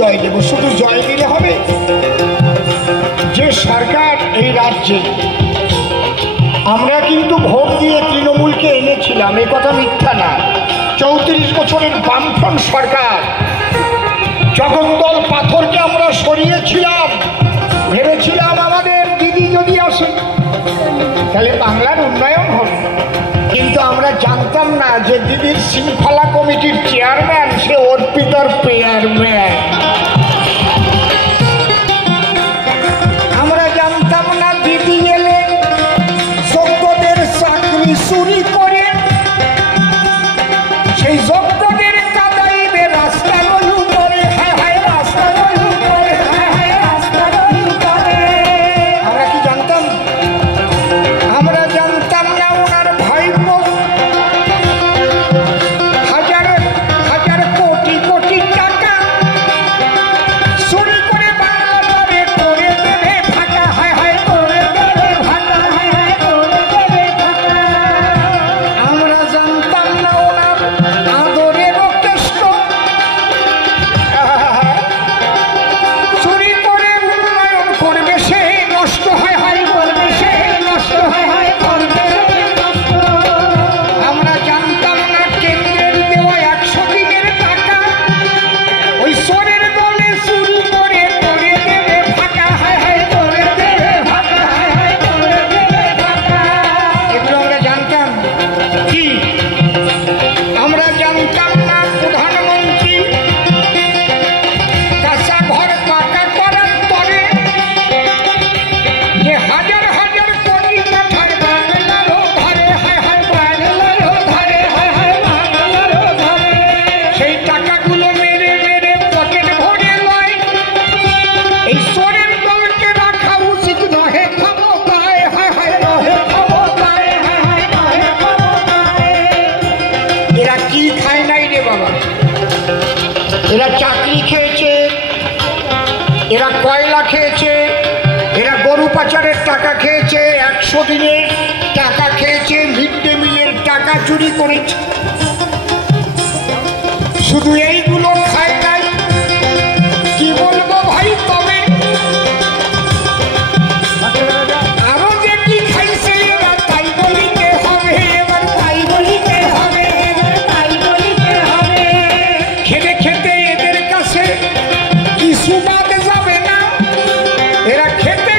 জয় দেব। শুধু জয় দিলে হবে? যে সরকার এই রাজ্যে, আমরা কিন্তু ভোট দিয়ে তৃণমূলকে এনেছিলাম, এ কথা মিথ্যা না। 34 বছরের বামফ্রন্ট সরকার, জগদ্দল পাথরকে আমরা সরিয়েছিলাম, ভেবেছিলাম আমাদের দিদি যদি আসে তাহলে বাংলার উন্নয়ন হবে। কিন্তু আমরা জানতাম না যে দিদির শৃঙ্খলা কমিটির চেয়ারম্যান সে অর্পিতার পেয়ারম্যান। আমরা জানতাম না দিদি এলে যোগ্যদের চাকরি চুরি করে সেই যোগ্যদের কাদাইবে রাস্তা রলু করে। হায় হায় রাস্তা রলু করে, হায় হায় রাস্তা রলু করে। আমরা কি জানতাম? আমরা জানতাম না ওনার ভাইপো হাজার হাজার কোটি কোটি টাকা চুরি করে বাংলাদেশে করে দেবে ফাঁকা। হায় হায় করে দেবে ফাঁকা, হায় হায় করে দেবে ফাঁকা। আমরা জানতাম না ওনার আদরের কেষ্ট চুরি করে উন্নয়ন করবে সে নষ্ট। হয় হয় করবে সে নষ্ট, হয় হয় করবে নষ্ট। আমরা জানতাম না কেন্দ্রের দেওয়া 100 দিনের টাকা ওই সোরের দলে চুরি করে দেবে ফাঁকা। হায় হায় করে দেবে ফাঁকা, হায় হায় করে দেবে ফাঁকা। এগুলো আমরা জানতাম কি? আমরা জানতাম না প্রধানমন্ত্রী কাঁচা ঘর পাকা করার পরে যে হাজার হাজার কোটি পাঠায় বাংলারও ধারে। হায় হায় বাংলারও ধারে, হায় হায় বাংলারও ধারে। সেই টাকাগুলো মেরে মেরে পকেট ভরে লয়। এই সোরের দলকে রাখা উচিত নহে ক্ষমতায়। হায় হায় নহে ক্ষমতায়, হায় হায় নহে ক্ষমতায়। এরা কি খায় নাই রে বাবা? এরা চাকরি খেয়েছে, এরা কয়লা খেয়েছে, এরা গরু পাচারের টাকা খেয়েছে, 100 দিনের টাকা খেয়েছে, মিড ডে মিলের টাকা চুরি করেছে। শুধু এইগুলো খায় নাই, কি বলবো ভাই? তবে আরো যে কি খাইছে এবার তাই বলিতে হবে, এবার তাই বলিতে হবে, এবার তাই বলিতে হবে। খেতে খেতে এদের কাছে কিছু বাদ যাবে না। এরা খেতে